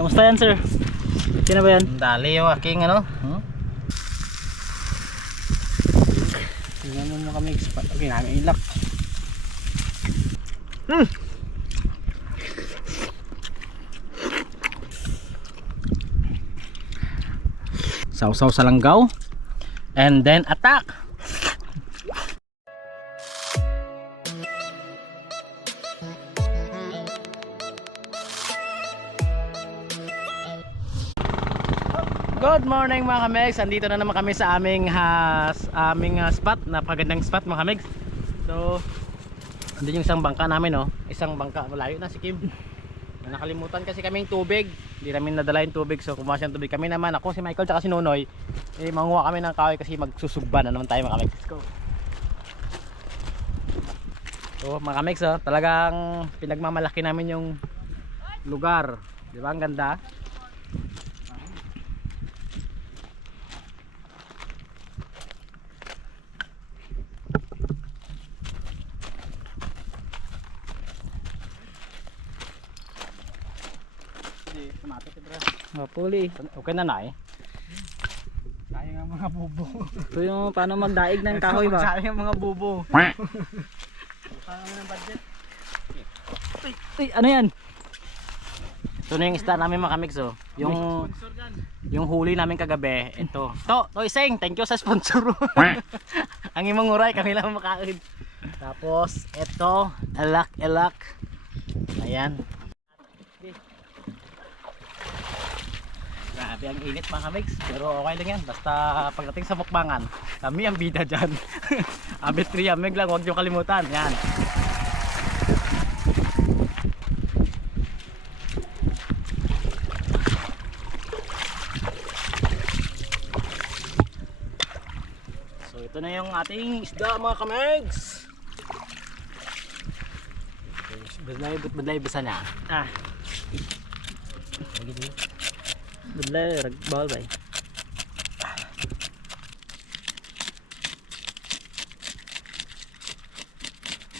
Kamusta yan, sir? Sino ba yan? Dali yung aking ano. Tingnan mo mo kami spot. Okay, namin ilak. Sausaw sa langgaw. And then attack. Good morning mga kamegs. Andito na naman kami sa aming spot. Napakagandang spot mga kamegs. So andun yung isang bangka namin, oh. Isang bangka, malayo na si Kim. Nakalimutan kasi kaming tubig. Hindi namin nadala yung tubig, so kumuha siyang tubig. Kami naman, ako, si Michael, tsaka si Nonoy, manguha kami ng kahoy kasi magsusugba na naman tayo mga kamegs. Let's go. So mga kamegs, oh, talagang pinagmamalaki namin yung lugar. Di ba, ang ganda? Puli. Okay na na eh. Sayang ang mga bubo. Ito yung paano magdaig ng kahoy ba? Sayang ang mga bubo. Paano ng budget? Ay, ano yan? Ito na yung isda namin mga kamigs, oh. Yung huli namin kagabi. Ito. To iseng. Thank you sa sponsor. Ang imong uray, kami lang makain. Tapos, ito. Elak. Ayan. Grabe ang init mga kamigs, pero okay lang yan. Basta pagdating sa mukbangan, kami ang bida dyan. Abit 3 amig lang, huwag nyo kalimutan. Yan. So ito na yung ating isda mga kamigs. Badlay basa na. Badlay, ragbal ba?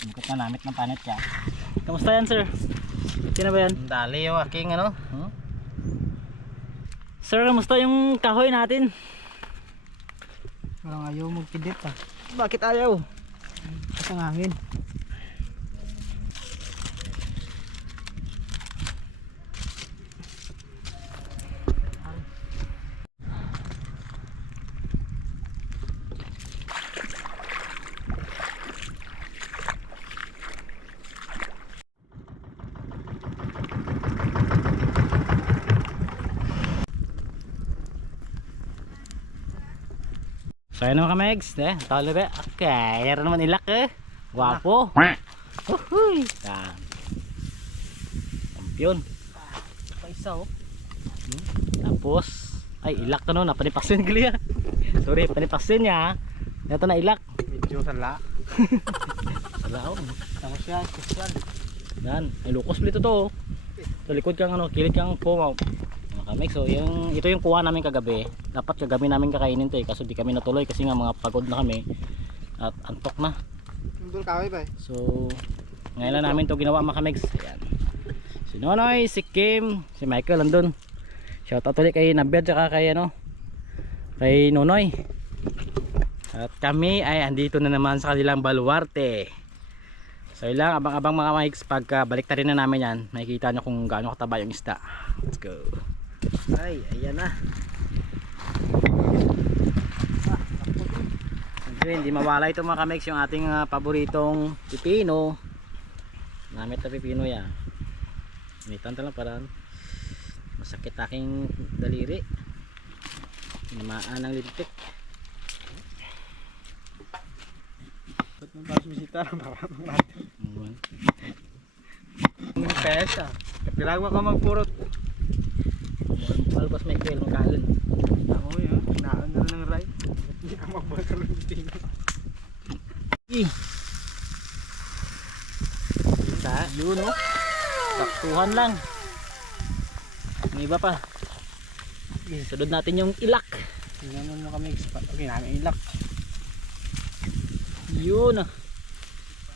Bukot na namit ng panit ka. Kamusta yan, sir? Sino ba yan? Dali yung aking ano. Sir, kamusta yung kahoy natin? Parang ayaw magpidit ah. Bakit ayaw? Kasi ang hangin. So yun naman kamigs, talo ba? Okay, yara naman ilak eh. Guwapo. Uhuy. Yan. Kampiyon. Paisa oh. Tapos, ay ilak to no, napanipasin gali ah. Sorry, panipasin niya. Ito na ilak. Medyo sala. Salaw. Tapos yan, special. Yan, ay lukos ulit ito. So likod kang ano, kilid kang pumaw. Kamigs, so ito yung kuha namin kagabi. Dapat kagabi namin kakainin to eh, kaso di kami natuloy kasi nga mga pagod na kami at antok na. Sundol kahoy ba? So ngayon lang namin to ginawa mga kamigs. Ayan. Si Nonoy, si Kim, si Michael andun. Shout out ulit kay Nabed at kay ano, kay Nonoy. At kami ay andito na naman sa kanilang baluarte. So ilang abang-abang mga kamigs, pagka balik rin na namin yan, makikita nyo kung gaano kataba yung isda. Let's go. Ay, ayan na. Hindi mawala ito mga kamigs, yung ating paboritong pipino. Namit na pipino yan. Mitan lang parang masakit aking daliri. Namaan ng lintik. Ba't mo parang bisita? Ang pesa. Kapilagwa ka magpurot. Palpas may kwel magkalan. Oo yun, naan na ng ride. Hindi ka magbakar ng tingin. Yun o. Saktuhan lang. May iba pa. Sunod natin yung ilak. Tingnan mo kami spot. Okay, namin ilak. Yun ah.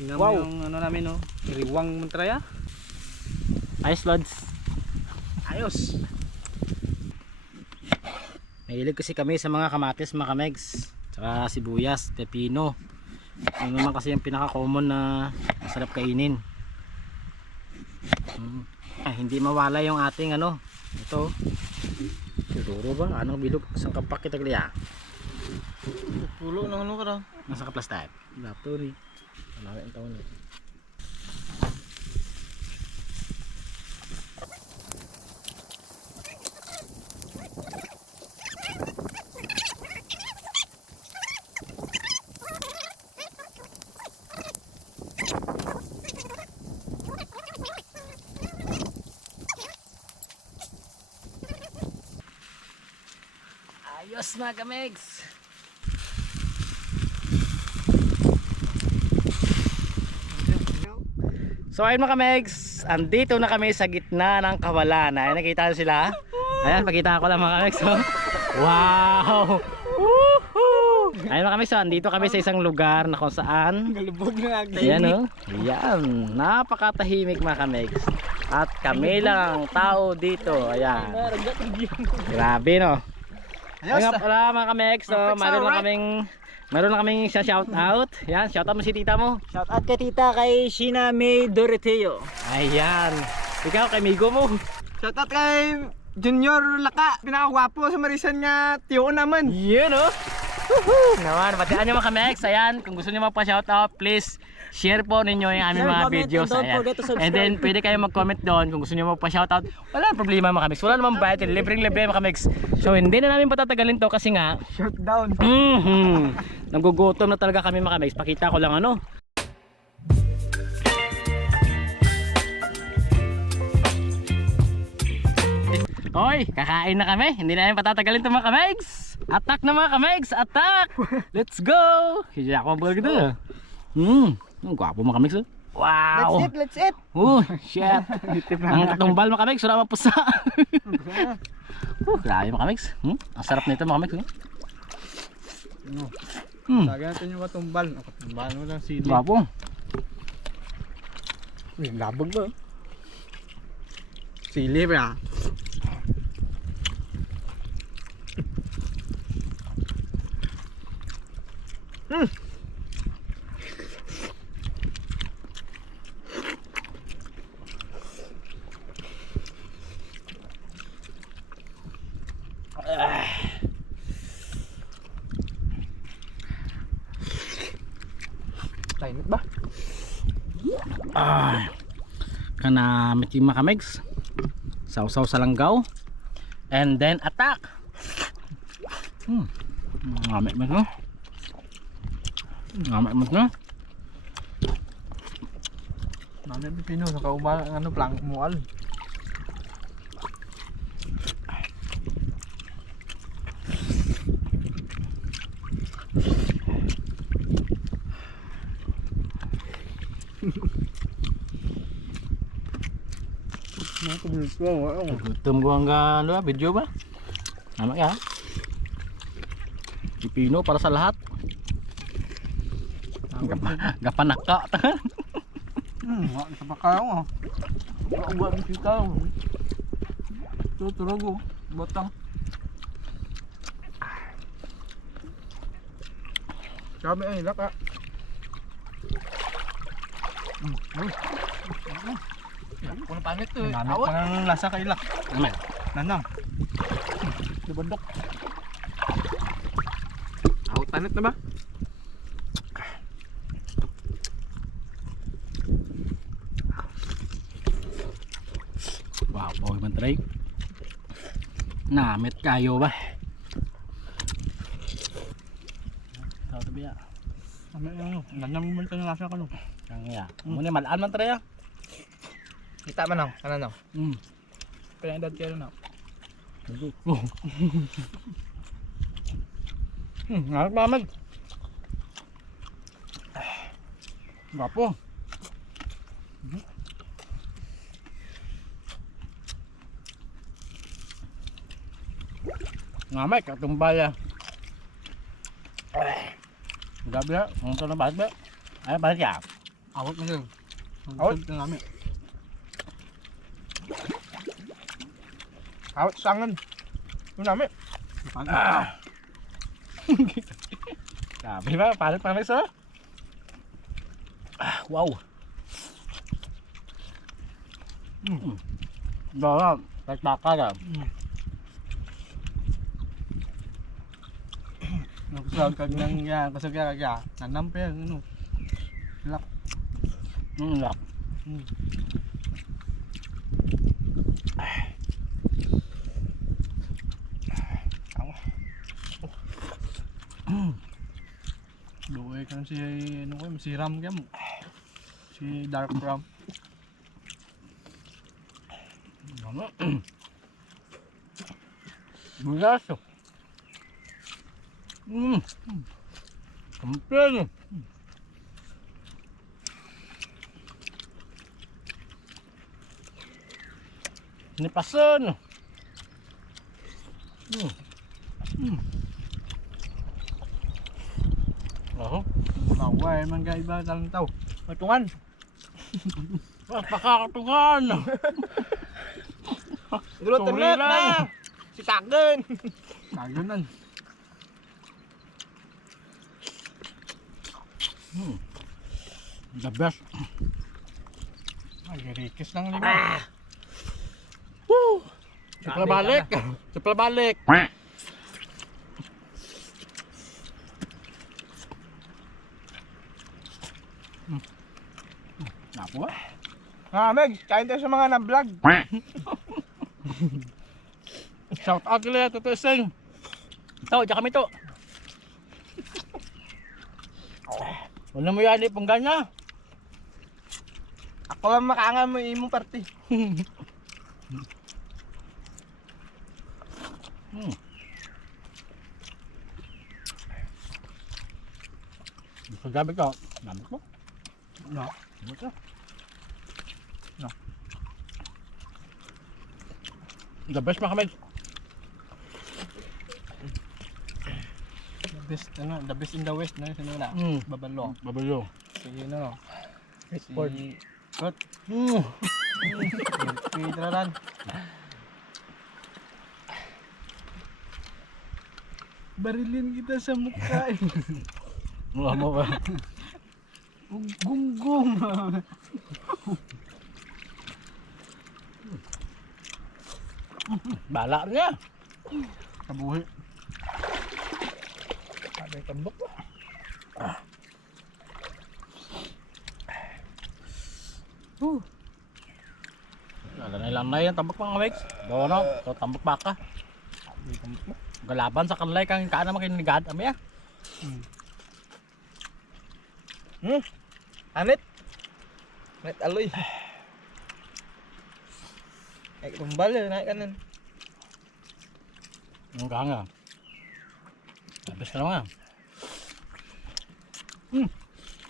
Tingnan Wow. mo yung ano namin, no? Riwang mantraya. Ice lods. Ayos. Mahilig kasi kami sa mga kamatis mga kamegs. Tsaka sibuyas, pepino. Yun naman kasi yung pinaka common na masarap kainin. Hindi mawala yung ating ano. Ito. Siguro ba? Anong bilog? Isang kapak kita kaya. Pulo ng ano ka raw? Nasa kaplastic. Laptori. Wala yung taon eh. Ayos mga kamegs. So ayun mga kamegs, andito na kami sa gitna ng kawalan. Ay, nakita nyo sila? Ayan, pakita ko lang mga kamegs. Oh. Wow! Woohoo! Ayun mga kamegs, so, andito kami sa isang lugar na kung saan Galubog na agad. ayan o, ayan, napakatahimik mga kamegs. At kami lang ang tao dito. Ayan, grabe no. Ayun nga pala mga kamegs, so, meron lang kaming shout out. Yan, shout out mo si tita mo. Shout out kay tita kay Sheena May Doroteo. Ayan. Ikaw kay migo mo. Shout out kay Junior Laka. Pinakagwapo sa Marisan nga tiyo naman. Yan oh. Woohoo! Naman, batian nyo mga kamegs. Ayan, kung gusto nyo magpa-shout out, please share po ninyo yung aming mga videos. Ayan. And then pwede kayo mag-comment doon kung gusto nyo magpa-shout out. Wala problema mga kamegs. Wala namang bayad. Libreng-libre mga kamegs. So hindi na namin patatagalin to kasi nga Shut down. nagugutom na talaga kami mga kamegs. Pakita ko lang ano. Hoy, kakain na kami. Hindi na namin patatagalin to mga kamegs. Attack na mga kamegs. Attack. Let's go. Kaya ako mabuhay kita. Ang gwapo mga kamegs. Wow. Let's eat. Oh, shit. Ang katumbal mga kamegs. Wala mapusa. Grabe mga kamegs. Ang sarap nito mga kamegs. Lagyan natin yung katumbal. Katumbal mo lang sili. Gwapo. Uy, labag ba? Sili ba? Tainit ba? Ay, kana mitima kamegs. Sausaw sa langgaw. And then attack. Ngamit mo no? Ngamit mo no? Mami pipino sa kaubal ano plank mual. Gutom ko ang video ba? Nama ka? Pipino para sa lahat. Gapanaka. Wala sa bakaw. Wala ubat bisita. Tuturago, botang. Sabi ay laka. Kung pangit to, awat ng lasa kay ilak. Nanang. Dibandok. Awat tanit na ba? Wow, boy man try. Namit kayo ba? Tao to biya. Ano, nanang mo man lasa ka no. Ang ya. Muna malaan man try. Kita man ano no. Pinadad kayo na. Ngarap naman. Gapo. Ngamay katumbal ya. Gabi ya, ngunto na balik ba? Ay balik ya. Awat mo yun. Awat? Awat na namin. Awat sangan. Yun namin. Sabi ba, palit pa kami sa? Wow. Dara, baka ka. Nagkusag kag nang yan, kusag kag nanam pa yan, ano. Lak. Lak. Doy kan si ano ko, si Ram kam. Si Dark Ram. Ano? Bulas. Kampen. Nipasan. Oh, Laway man ga iba talang tao. Matungan. pakakatungan. Dulu Sorry tenet lang. na. Si Tagen. Tagenan. The best. Ay, rikis lang lima. Woo! Supla balik. Supla balik. Napo ba? Meg, kain tayo sa mga na-vlog. Shout out kila Tito Seng. Ito, diyan kami to. Wala mo yan pang ganya. Ako lang makaangan mo imong party. Gusto gabi ko. Gamit mo? No. Gamit mo? No. The best mga kamay. The best in the west na sino na. Babalo. Babalo. Sige no. Sport. Good. Pitraran. Barilin kita sa mukha. Wala mo ba? Gunggong. Bala niya. Kabuhi. Ada tembok. Wala na ilang na yan. Tambak mga kamay. Bawa na. So, tambak baka. Galaban sa kanlay kang kaan naman kinigad. Amaya. Anit. Anit aloy. Naik tumbal ya, naik kanan. Ang kanga. Tapos ka naman.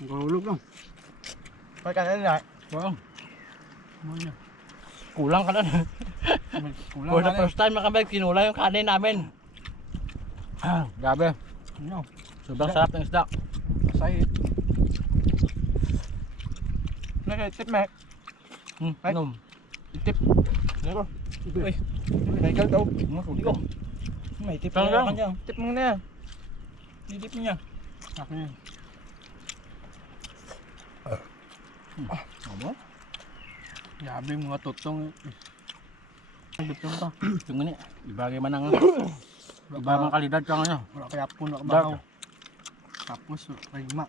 Gulog lang. Naik kanan na. Wow. Ano Kulang ka na. Kulang For the kanan. first time mga kamay, kinula yung kanin namin. Grabe. Ano? Sobrang sarap ng isda. Masaya. Tip, Mac. Inom. Tip. Ano ko? Uy. Michael daw. Hindi ko. May tip Saan na lang? kanya. Tip mo na yan. Tip niya. Ako yan. Ano? Grabe mga tutong. Ang tutong to. Ito nga ni. Ibagay man ang iba mga kalidad ka nga. Wala kaya po na kabahaw. Tapos, rigma.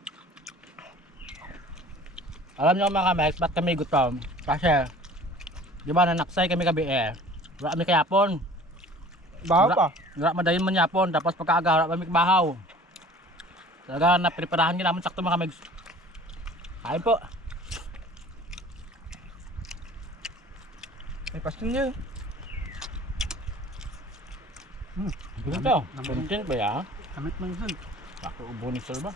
Alam niyo mga kamay, ba't kami gutom? Kasi, di ba nanaksay kami gabi eh. Wala kami kayapon. Bahaw pa. Wala madayon man yapon. Tapos pagkaaga, wala kami bahaw. Talaga napreparahan nyo naman sakto mga kamay. Kain po. May pasyon niyo. Ito, content ba ya? Amit man yun. Ako ubo ni Sir ba?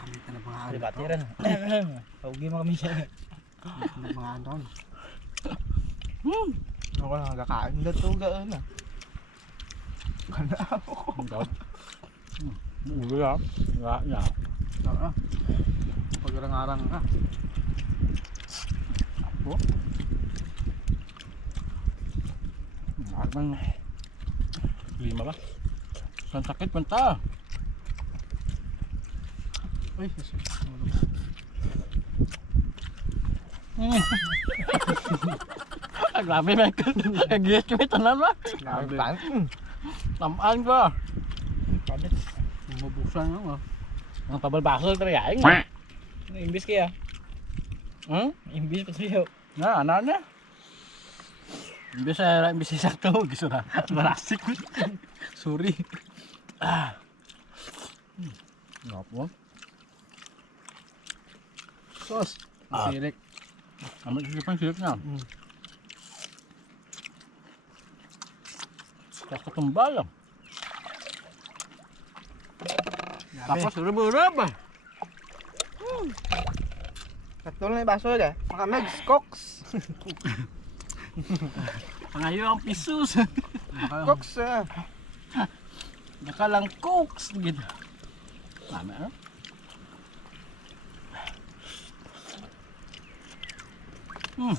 Amit na mga ano. Batiran. Paugi mo kami siya. Mga ano. Ako lang kakain na ito gaan na. Kana ako. Ulo ya. Nga niya. Pagarang-arang na. Ako. Parang lima ba? Ang sakit punta. Uy, Grabe Michael. Nag-git kami tanan ba? grabe. Tamaan ko. Palit. Mabusan lang ah. Ang pabalbasol talaga. Imbis kaya. Imbis pa sa'yo. Na, ano na? Imbis sa sakto, gusto na. Marasik. Sorry. Ngapo. Sos. Sirik. Amat sisipang sirip na. Tapos katumbal lang. Tapos rub-rub. Katulong na yung baso ulit. Makamegs, Cox. Pangayo ang pisus. Cox ah. Nakalang cokes. Gitu. Tama ano?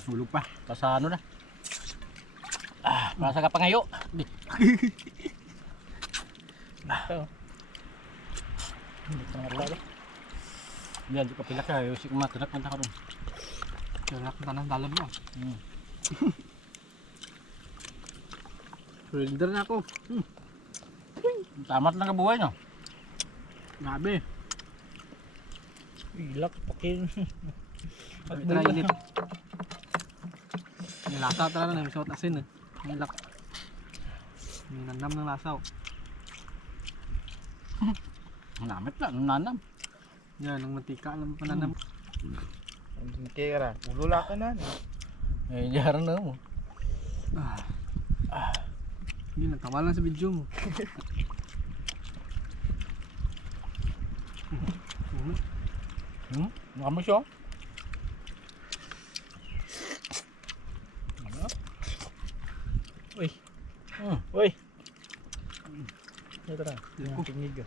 Bulog pa. Pasa ano na. Para sa kapangayo. Ito. Hindi pa nga yan, di pa pila ka. Yung matinak man ako rin. Kalak na ng dalam mo. Surrender na ako. Tamat lang kabuhay no. Grabe. Ilak pakin. Pag-init. May lasa talaga na. May sawat asin eh. May lak. May nanam ng lasaw. Namit na, nanam. Yan, ang mantika lang pananam. Ang kera, ulula ka na. Eh, jaran na mo. Hindi, nagtawa lang sa video mo. Nakamis yun. Uy. Uy. Ito na. Tingnig.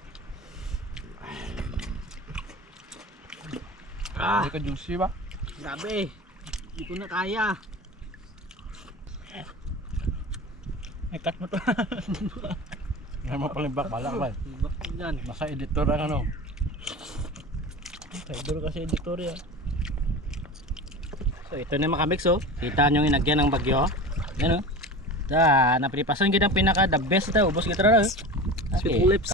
Hindi ka juicy ba? Grabe. Hindi ko na kaya. Ikat mo to. Ngayon mo palimbak, balak ba? Yan. Nasa editor ang ano. Editor kasi editor yan. So ito na mga mix oh. Kita nyo yung inagyan ng bagyo. Yan oh. Napilipasan kita ang pinaka the best ito. Ubos kita na. Sweet lips.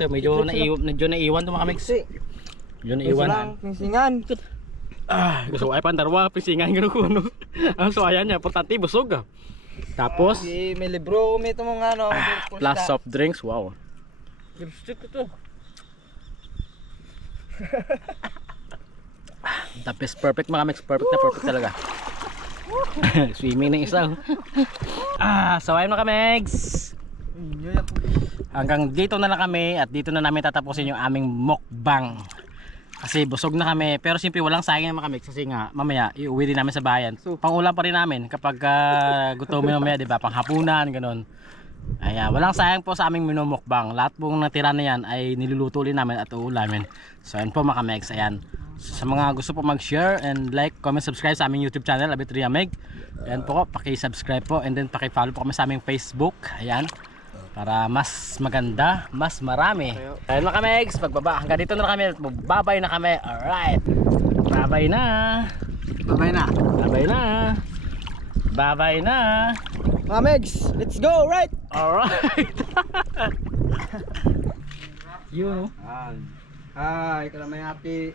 So, medyo naiwan ito mga mix. Medyo naiwan. Pingsingan. Gusto ko ay pandarwa. Pisingan gano'n ko ano. Ang so ayan niya. Importante busog ah. Tapos May libro, may ito mga ano. plus soft drinks. Wow. Lipstick ito. The best perfect mga mix. Perfect na perfect talaga. Swimming ng isa. So ayun mga megs. Hanggang dito na lang kami at dito na namin tatapusin yung aming mukbang. Kasi busog na kami, pero siyempre walang sayang mga megs kasi nga mamaya iuwi din namin sa bayan. So pangulam pa rin namin kapag gutomin mamaya, 'di ba? Panghapunan ganun. Ayan, walang sayang po sa aming minumukbang. Lahat pong natira na yan ay niluluto ulit namin at uulamin. So ayan po mga megs, ayan. Sa mga gusto po mag-share and like, comment, subscribe sa aming YouTube channel, Abitria Meg. Ayan po, paki-subscribe po and then paki-follow po kami sa aming Facebook. Ayan. Para mas maganda, mas marami. Ayan mga megs, pagbaba. Hanggang dito na kami. Babay na kami. Alright. Babay na. Babay na. Babay na. Babay na. Mga Megs, let's go, right? Alright. Yun. Hi, kalamay happy.